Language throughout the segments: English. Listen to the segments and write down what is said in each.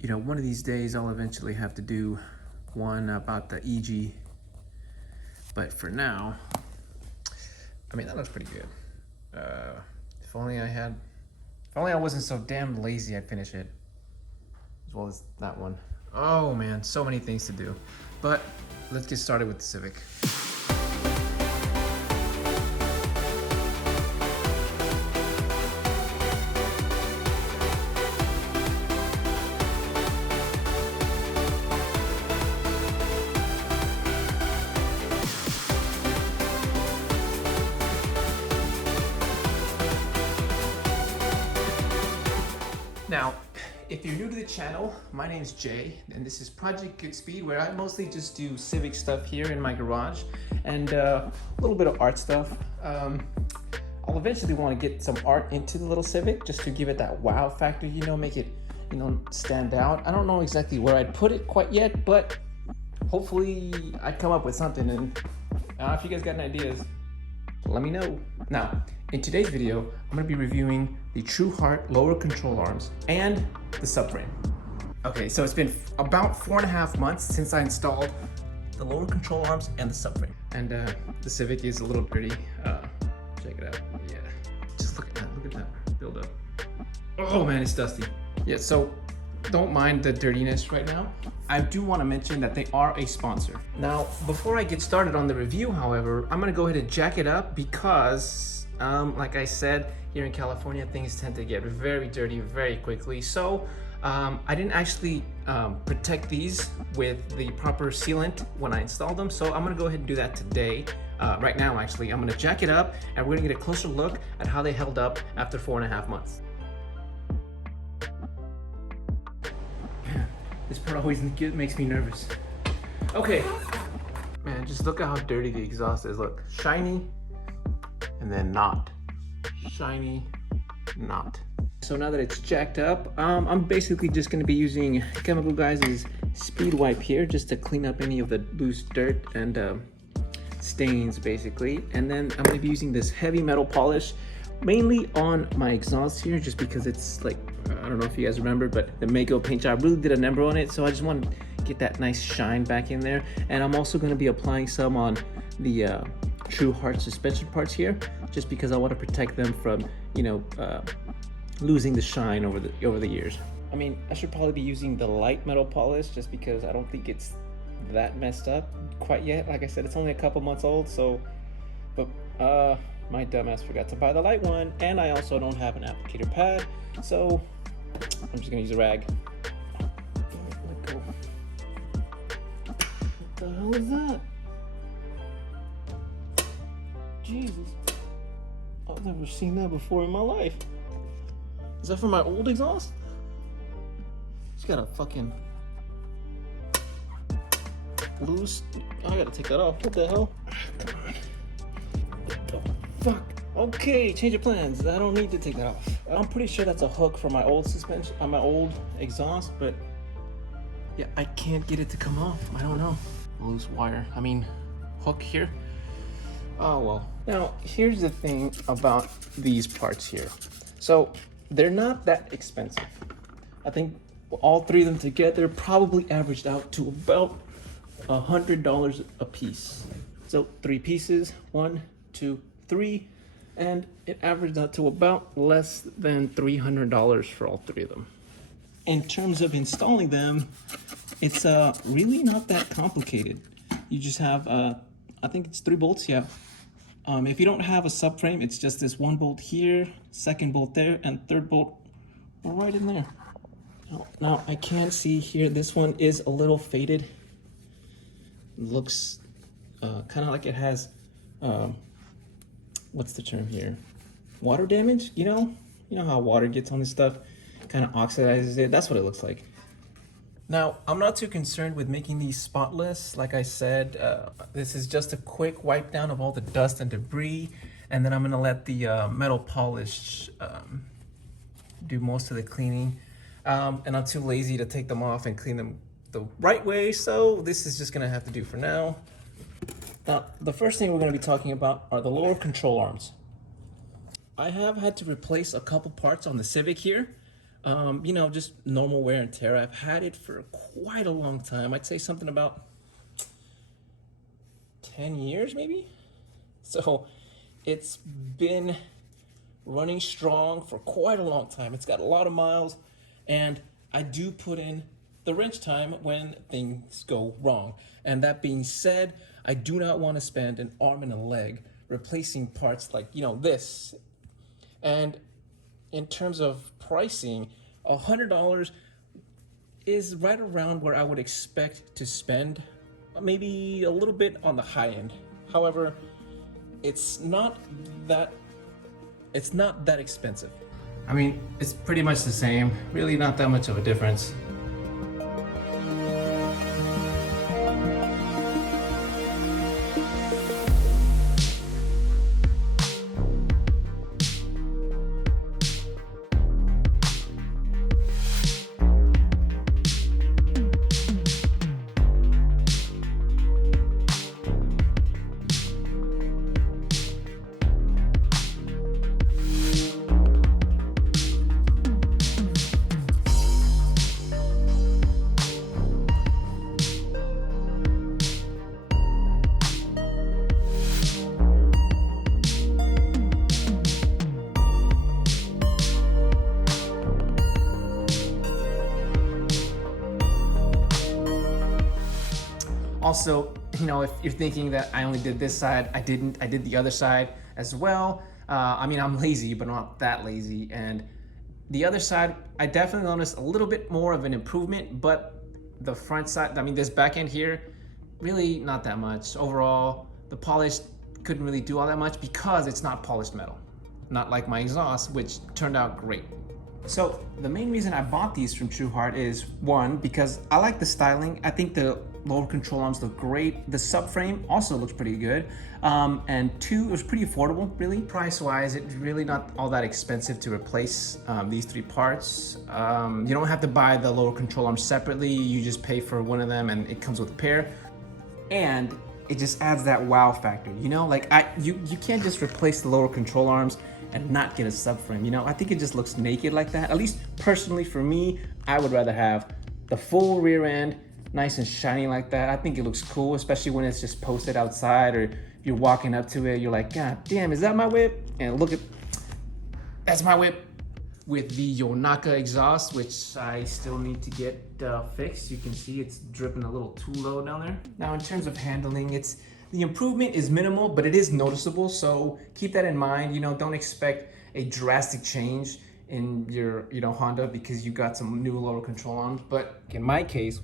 you know, one of these days I'll eventually have to do one about the EG. But for now, I mean, that looks pretty good. If only I wasn't so damn lazy, I'd finish it. As well as that one. Oh man, so many things to do. But let's get started with the Civic. Now, if you're new to the channel, my name's Jay, and this is Project GoodSpeed, where I mostly just do Civic stuff here in my garage, and a little bit of art stuff. I'll eventually want to get some art into the little Civic, just to give it that wow factor, you know, make it, you know, stand out. I don't know exactly where I'd put it quite yet, but hopefully I come up with something, and if you guys got any ideas, let me know. Now, in today's video, I'm going to be reviewing the TruHart lower control arms and the subframe. Okay, so it's been about 4.5 months since I installed the lower control arms and the subframe. And the Civic is a little dirty. Check it out. Yeah, just look at that build up. Oh man, it's dusty. Yeah, so don't mind the dirtiness right now. I do want to mention that they are a sponsor. Now, before I get started on the review, however, I'm going to go ahead and jack it up because, like I said, here in California, things tend to get very dirty very quickly. So I didn't actually protect these with the proper sealant when I installed them. So I'm going to go ahead and do that today. Right now, actually, I'm going to jack it up and we're going to get a closer look at how they held up after 4.5 months. This part always makes me nervous. Okay, man, just look at how dirty the exhaust is. Look, shiny, and then not. Shiny, not. So now that it's jacked up, I'm basically just gonna be using Chemical Guys' Speed Wipe here just to clean up any of the loose dirt and stains, basically. And then I'm gonna be using this heavy metal polish mainly on my exhaust here, just because it's like, I don't know if you guys remember, but the Mako paint job really did a number on it, so I just want to get that nice shine back in there. And I'm also going to be applying some on the TruHart suspension parts here, just because I want to protect them from, you know, losing the shine over the years. I mean, I should probably be using the light metal polish just because I don't think it's that messed up quite yet. Like I said, it's only a couple months old, so, but my dumbass forgot to buy the light one, and I also don't have an applicator pad, so I'm just gonna use a rag. Let go. What the hell is that? Jesus. I've never seen that before in my life. Is that from my old exhaust? It's got a fucking loose. I gotta take that off. What the hell? Fuck. Okay, change of plans. I don't need to take that off. I'm pretty sure that's a hook from my old suspension, on my old exhaust, but yeah, I can't get it to come off. I don't know. Loose wire. I mean, hook here. Oh well. Now, here's the thing about these parts here. So, they're not that expensive. I think all three of them together probably averaged out to about $100 a piece. So, 3 pieces, 1, 2, 3, and it averaged out to about less than $300 for all 3 of them. In terms of installing them, it's really not that complicated. You just have, I think it's 3 bolts, yeah. If you don't have a subframe, it's just this 1 bolt here, 2nd bolt there, and 3rd bolt right in there. Now I can see here, this one is a little faded. It looks kind of like it has, what's the term here? Water damage, you know how water gets on this stuff, kind of oxidizes it. That's what it looks like. Now, I'm not too concerned with making these spotless. Like I said, this is just a quick wipe down of all the dust and debris, and then I'm gonna let the metal polish do most of the cleaning. And I'm too lazy to take them off and clean them the right way, so this is just gonna have to do for now. Now, the first thing we're gonna be talking about are the lower control arms. I have had to replace a couple parts on the Civic here. You know, just normal wear and tear. I've had it for quite a long time. I'd say something about 10 years maybe. So it's been running strong for quite a long time. It's got a lot of miles, and I do put in the wrench time when things go wrong. And that being said, I do not want to spend an arm and a leg replacing parts like, you know, this. And in terms of pricing, $100 is right around where I would expect to spend, maybe a little bit on the high end. However, it's not that expensive. I mean, it's pretty much the same, really not that much of a difference. Also, you know, if you're thinking that I only did this side, I didn't. I did the other side as well. I mean, I'm lazy, but not that lazy. And the other side, I definitely noticed a little bit more of an improvement, but the front side, I mean, this back end here, really not that much. Overall, the polish couldn't really do all that much because it's not polished metal. Not like my exhaust, which turned out great. So the main reason I bought these from TruHart is one, because I like the styling. I think the lower control arms look great. The subframe also looks pretty good. And two, it was pretty affordable, really. Price-wise, it's really not all that expensive to replace these three parts. You don't have to buy the lower control arms separately. You just pay for one of them and it comes with a pair. And it just adds that wow factor, you know? Like, you can't just replace the lower control arms and not get a subframe, you know? I think it just looks naked like that. At least personally for me, I would rather have the full rear end, nice and shiny like that. I think it looks cool, especially when it's just posted outside, or if you're walking up to it, you're like, God damn, is that my whip? And look at, that's my whip with the Yonaka exhaust, which I still need to get fixed. You can see it's dripping a little too low down there. Now, in terms of handling, the improvement is minimal, but it is noticeable. So keep that in mind. You know, don't expect a drastic change in your, you know, Honda because you got some new lower control arms. But in my case,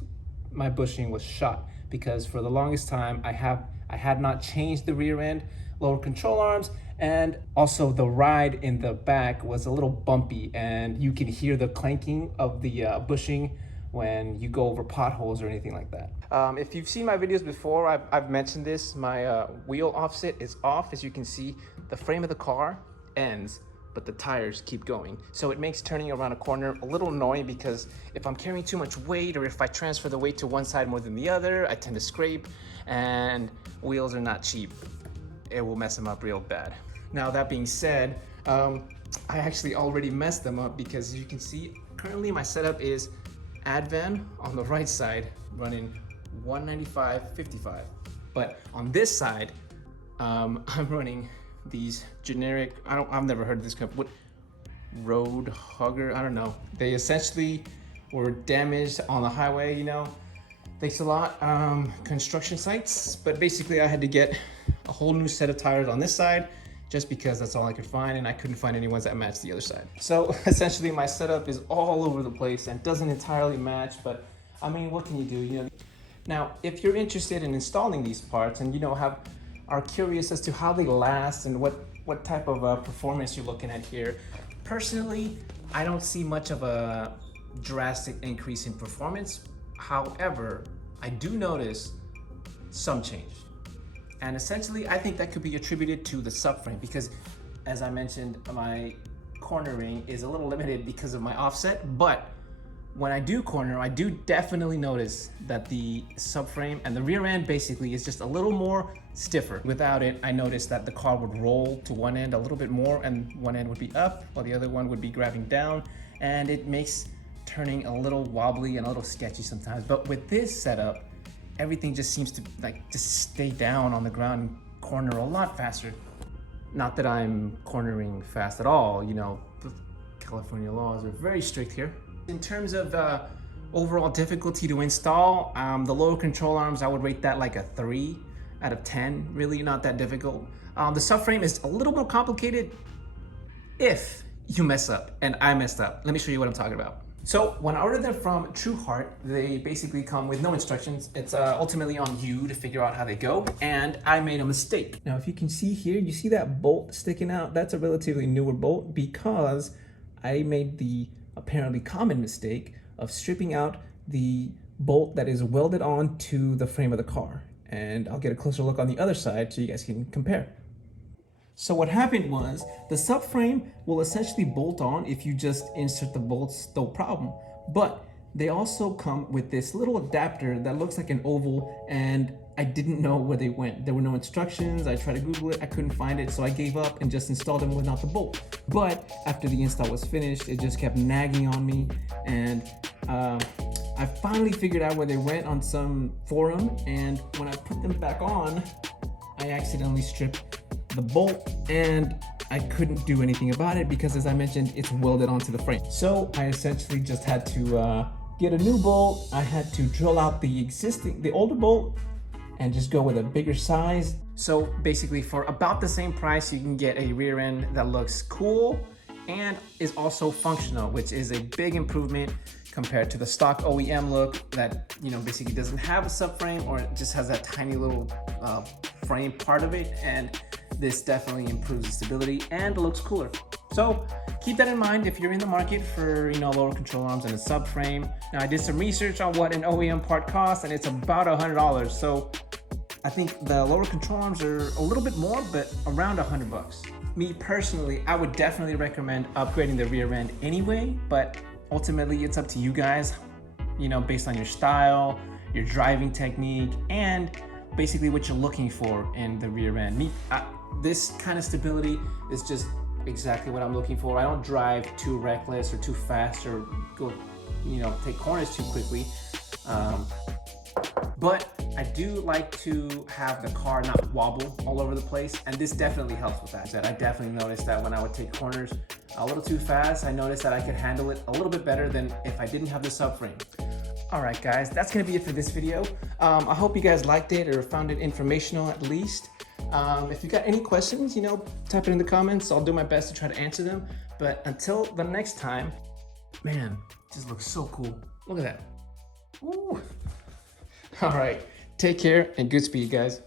my bushing was shot because for the longest time I had not changed the rear end lower control arms, and also the ride in the back was a little bumpy, and you can hear the clanking of the bushing when you go over potholes or anything like that. If you've seen my videos before, I've mentioned this. My wheel offset is off. As you can see, the frame of the car ends, but the tires keep going. So it makes turning around a corner a little annoying because if I'm carrying too much weight, or if I transfer the weight to one side more than the other, I tend to scrape, and wheels are not cheap. It will mess them up real bad. Now, that being said, I actually already messed them up because as you can see, currently my setup is Advan on the right side running 195/55. But on this side, I'm running these generic, I've never heard of this company, what, road hugger, I don't know. They essentially were damaged on the highway, you know. Thanks a lot, construction sites. But basically I had to get a whole new set of tires on this side just because that's all I could find, and I couldn't find any ones that matched the other side. So essentially my setup is all over the place and doesn't entirely match, but I mean, what can you do, you know? Now, if you're interested in installing these parts and, you know, are curious as to how they last and what type of performance you're looking at here, personally, I don't see much of a drastic increase in performance. However, I do notice some change. And essentially, I think that could be attributed to the subframe because, as I mentioned, my cornering is a little limited because of my offset, but when I do corner, I do definitely notice that the subframe and the rear end basically is just a little more stiffer. Without it, I noticed that the car would roll to one end a little bit more and one end would be up while the other one would be grabbing down. and it makes turning a little wobbly and a little sketchy sometimes. But with this setup, everything just seems to like just stay down on the ground and corner a lot faster. Not that I'm cornering fast at all, you know, the California laws are very strict here. In terms of overall difficulty to install, the lower control arms, I would rate that like a 3 out of 10, really not that difficult. The subframe is a little more complicated if you mess up, and I messed up. Let me show you what I'm talking about. So when I ordered them from TruHart, they basically come with no instructions. It's ultimately on you to figure out how they go, and I made a mistake. Now, if you can see here, you see that bolt sticking out? That's a relatively newer bolt because I made the apparently common mistake of stripping out the bolt that is welded on to the frame of the car. And I'll get a closer look on the other side so you guys can compare. So what happened was the subframe will essentially bolt on if you just insert the bolts, no problem. But they also come with this little adapter that looks like an oval, and I didn't know where they went. There were no instructions. I tried to Google it, I couldn't find it, so I gave up and just installed them without the bolt. But after the install was finished, it just kept nagging on me, and I finally figured out where they went on some forum, and when I put them back on, I accidentally stripped the bolt, and I couldn't do anything about it because, as I mentioned, it's welded onto the frame. So I essentially just had to get a new bolt. I had to drill out the older bolt and just go with a bigger size. So basically for about the same price, you can get a rear end that looks cool and is also functional, which is a big improvement compared to the stock OEM look that, you know, basically doesn't have a subframe, or it just has that tiny little frame part of it. And this definitely improves the stability and looks cooler. So keep that in mind if you're in the market for, you know, lower control arms and a subframe. Now, I did some research on what an OEM part costs, and it's about $100. So I think the lower control arms are a little bit more, but around $100. Me personally, I would definitely recommend upgrading the rear end anyway, but ultimately it's up to you guys, you know, based on your style, your driving technique, and basically what you're looking for in the rear end. This kind of stability is just exactly what I'm looking for. I don't drive too reckless or too fast or go, you know, take corners too quickly. But I do like to have the car not wobble all over the place, and this definitely helps with that. I definitely noticed that when I would take corners a little too fast, I noticed that I could handle it a little bit better than if I didn't have the subframe. All right, guys, that's gonna be it for this video. I hope you guys liked it or found it informational at least. If you got any questions, you know, type it in the comments. I'll do my best to try to answer them. But until the next time, man, it just looks so cool. Look at that. Ooh. All right, take care and good speed, guys.